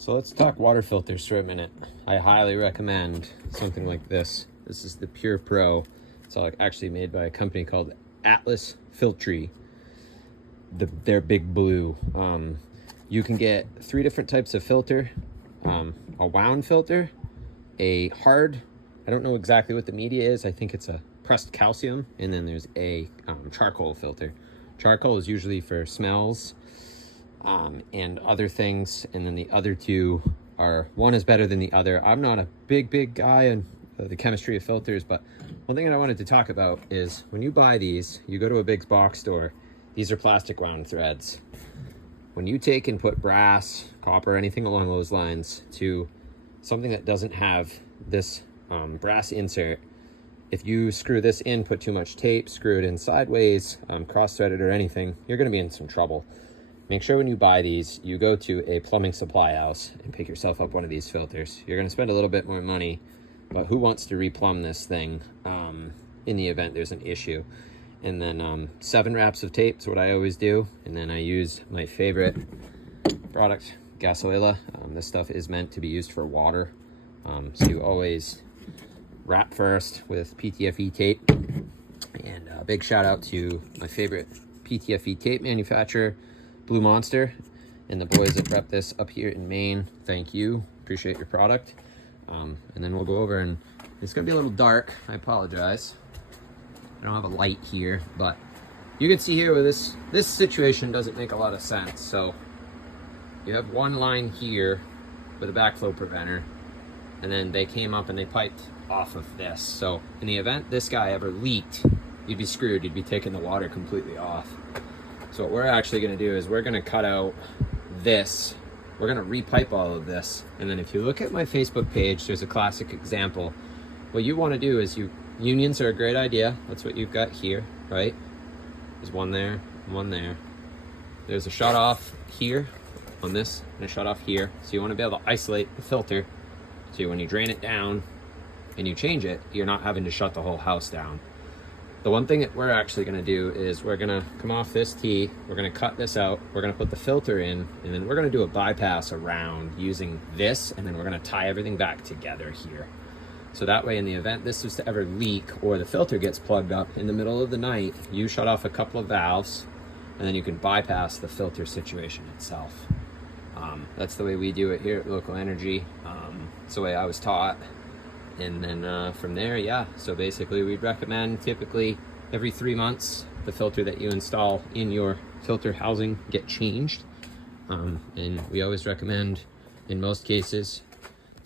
So let's talk water filters for a minute. I highly recommend something like this. This is the Pure Pro. It's actually made by a company called Atlas Filtri. They're big blue. You can get 3 different types of filter. A wound filter, a hard, I don't know exactly what the media is. I think it's a pressed calcium. And then there's a charcoal filter. Charcoal is usually for smells and other things. And then the other 2 are, one is better than the other. I'm not a big guy on the chemistry of filters, but one thing that I wanted to talk about is when you buy these, you go to a big box store, these are plastic wound threads. When you take and put brass, copper, anything along those lines to something that doesn't have this brass insert, if you screw this in, put too much tape, screw it in sideways, cross-thread it or anything, you're going to be in some trouble. Make sure when you buy these, you go to a plumbing supply house and pick yourself up one of these filters. You're going to spend a little bit more money, but who wants to replumb this thing in the event there's an issue? And then 7 wraps of tape is what I always do. And then I use my favorite product, Gasoila. This stuff is meant to be used for water. So you always wrap first with PTFE tape. And a big shout out to my favorite PTFE tape manufacturer, Blue Monster, and the boys that rep this up here in Maine. Thank you. Appreciate your product. And then we'll go over, and it's going to be a little dark. I apologize. I don't have a light here, but you can see here where this situation doesn't make a lot of sense. So you have one line here with a backflow preventer, and then they came up and they piped off of this. So in the event this guy ever leaked, you'd be screwed. You'd be taking the water completely off. So what we're actually going to do is we're going to cut out this. We're going to repipe all of this. And then if you look at my Facebook page, there's a classic example. What you want to do is unions are a great idea. That's what you've got here, right? There's one there, one there. There's a shut off here on this and a shut off here. So you want to be able to isolate the filter. So when you drain it down and you change it, you're not having to shut the whole house down. The one thing that we're actually going to do is we're going to come off this tee, we're going to cut this out, we're going to put the filter in, and then we're going to do a bypass around using this, and then we're going to tie everything back together here. So that way, in the event this was to ever leak or the filter gets plugged up in the middle of the night, you shut off a couple of valves, and then you can bypass the filter situation itself. That's the way we do it here at Local Energy. It's the way I was taught. And then from there, yeah, so basically we'd recommend typically every 3 months the filter that you install in your filter housing get changed. And we always recommend, in most cases,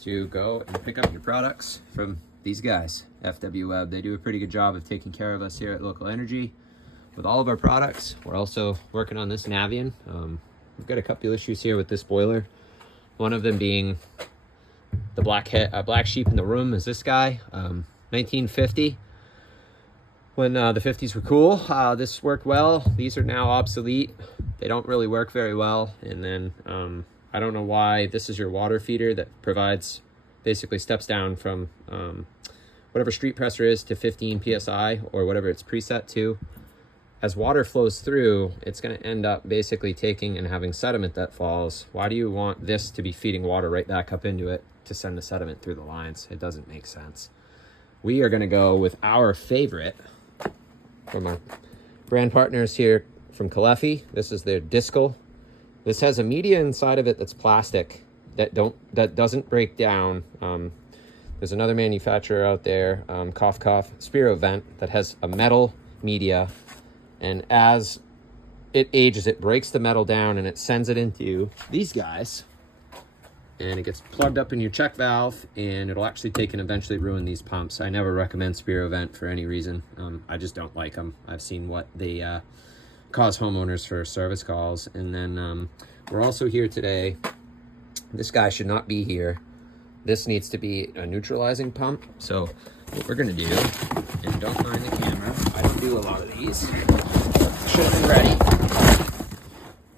to go and pick up your products from these guys, FW Web. They do a pretty good job of taking care of us here at Local Energy with all of our products. We're also working on this Navion. We've got a couple issues here with this boiler. One of them being the black sheep in the room is this guy, 1950. When the 50s were cool, this worked well. These are now obsolete. They don't really work very well. And then I don't know why this is your water feeder that provides, basically steps down from whatever street pressure is to 15 PSI or whatever it's preset to. As water flows through, it's going to end up basically taking and having sediment that falls. Why do you want this to be feeding water right back up into it to send the sediment through the lines? It doesn't make sense. We are going to go with our favorite from our brand partners here from Caleffi. This is their Discal. This has a media inside of it that's plastic that doesn't break down. There's another manufacturer out there, Spiro Vent, that has a metal media, and as it ages, it breaks the metal down and it sends it into these guys, and it gets plugged up in your check valve, and it'll actually take and eventually ruin these pumps. I never recommend Spiro Vent for any reason. I just don't like them. I've seen what they cause homeowners for service calls. And then we're also here today. This guy should not be here. This needs to be a neutralizing pump. So what we're gonna do, and don't mind the camera, I don't do a lot of these. Should have been ready.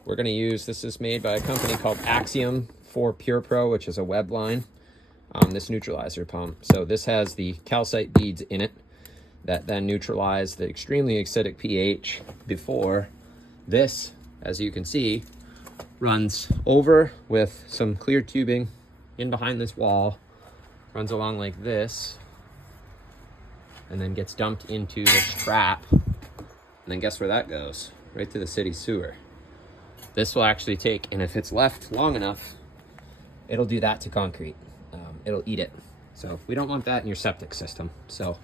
We're gonna use, this is made by a company called Axiom for Pure Pro, which is a web line, this neutralizer pump. So this has the calcite beads in it that then neutralize the extremely acidic pH before this, as you can see, runs over with some clear tubing in behind this wall, runs along like this, and then gets dumped into this trap. And then guess where that goes? Right to the city sewer. This will actually take, and if it's left long enough, it'll do that to concrete. It'll eat it. So we don't want that in your septic system. So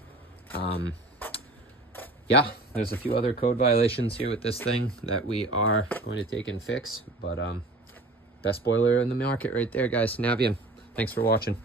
yeah, there's a few other code violations here with this thing that we are going to take and fix. But best boiler in the market right there, guys. Navien. Thanks for watching.